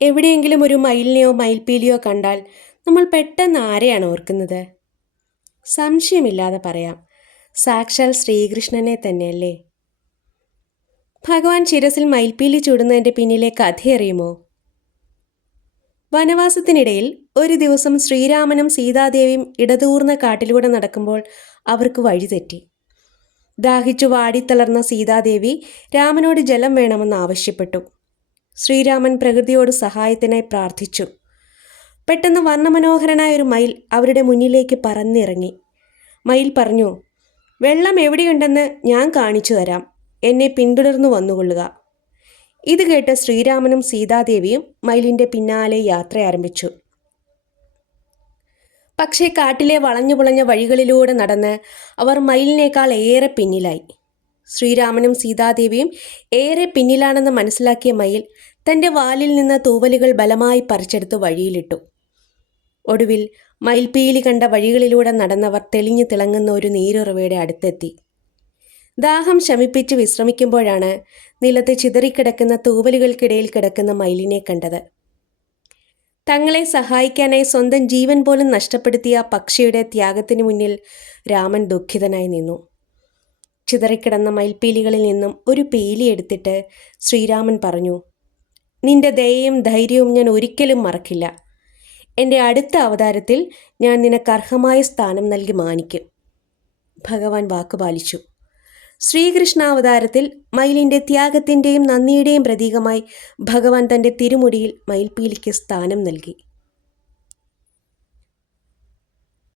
എവിടെയെങ്കിലും ഒരു മയിലിനെയോ മയിൽപ്പീലിയോ കണ്ടാൽ നമ്മൾ പെട്ടെന്ന് ആരെയാണ് ഓർക്കുന്നത്? സംശയമില്ലാതെ പറയാം. സാക്ഷാൽ ശ്രീകൃഷ്ണനെ തന്നെയല്ലേ? ഭഗവാൻ ശിരസിൽ മയിൽപ്പീലി ചൂടുന്നതിന്റെ പിന്നിലെ കഥയറിയുമോ വനവാസത്തിനിടയിൽ ഒരു ദിവസം ശ്രീരാമനും സീതാദേവിയും ഇടതൂർന്ന കാട്ടിലൂടെ നടക്കുമ്പോൾ അവർക്ക് വഴിതെറ്റി ദാഹിച്ചു വാടിത്തളർന്ന സീതാദേവി രാമനോട് ജലം വേണമെന്ന് ആവശ്യപ്പെട്ടു. ശ്രീരാമൻ പ്രകൃതിയോട് സഹായത്തിനായി പ്രാർത്ഥിച്ചു. പെട്ടെന്ന് വർണമനോഹരനായ ഒരു മയിൽ അവരുടെ മുന്നിലേക്ക് പറന്നിറങ്ങി. മയിൽ പറഞ്ഞു വെള്ളം എവിടെയുണ്ടെന്ന് ഞാൻ കാണിച്ചു തരാം. എന്നെ പിന്തുടർന്നു വന്നുകൊള്ളുക. ഇത് കേട്ട് ശ്രീരാമനും സീതാദേവിയും മയിലിന്റെ പിന്നാലെ യാത്ര ആരംഭിച്ചു. പക്ഷേ കാട്ടിലെ വളഞ്ഞു പുളഞ്ഞ വഴികളിലൂടെ നടന്ന് അവർ മയിലിനേക്കാൾ ഏറെ പിന്നിലായി. ശ്രീരാമനും സീതാദേവിയും ഏറെ പിന്നിലാണെന്ന് മനസ്സിലാക്കിയ മയിൽ തന്റെ വാലിൽ നിന്ന് തൂവലുകൾ ബലമായി പറിച്ചെടുത്ത് വഴിയിലിട്ടു. ഒടുവിൽ മയിൽപ്പീലി കണ്ട വഴികളിലൂടെ നടന്നവർ തെളിഞ്ഞു തിളങ്ങുന്ന ഒരു നീരുറവയുടെ അടുത്തെത്തി. ദാഹം ശമിപ്പിച്ച് വിശ്രമിക്കുമ്പോഴാണ് നിലത്ത് ചിതറിക്കിടക്കുന്ന തൂവലുകൾക്കിടയിൽ കിടക്കുന്ന മയിലിനെ കണ്ടത്. തങ്ങളെ സഹായിക്കാനായി സ്വന്തം ജീവൻ പോലും നഷ്ടപ്പെടുത്തിയ പക്ഷിയുടെ ത്യാഗത്തിനു മുന്നിൽ രാമൻ ദുഃഖിതനായി നിന്നു. ചിതറിക്കിടന്ന മയിൽപ്പീലികളിൽ നിന്നും ഒരു പീലി എടുത്തിട്ട് ശ്രീരാമൻ പറഞ്ഞു നിന്റെ ദയയും ധൈര്യവും ഞാൻ ഒരിക്കലും മറക്കില്ല. എന്റെ അടുത്ത അവതാരത്തിൽ ഞാൻ നിനക്ക് അർഹമായ സ്ഥാനം നൽകി മാനിക്കും ഭഗവാൻ വാക്കുപാലിച്ചു ശ്രീകൃഷ്ണാവതാരത്തിൽ മയിലിന്റെ ത്യാഗത്തിന്റെയും നന്ദിയുടെയും പ്രതീകമായി ഭഗവാൻ തന്റെ തിരുമുടിയിൽ മയിൽപ്പീലിക്ക് സ്ഥാനം നൽകി.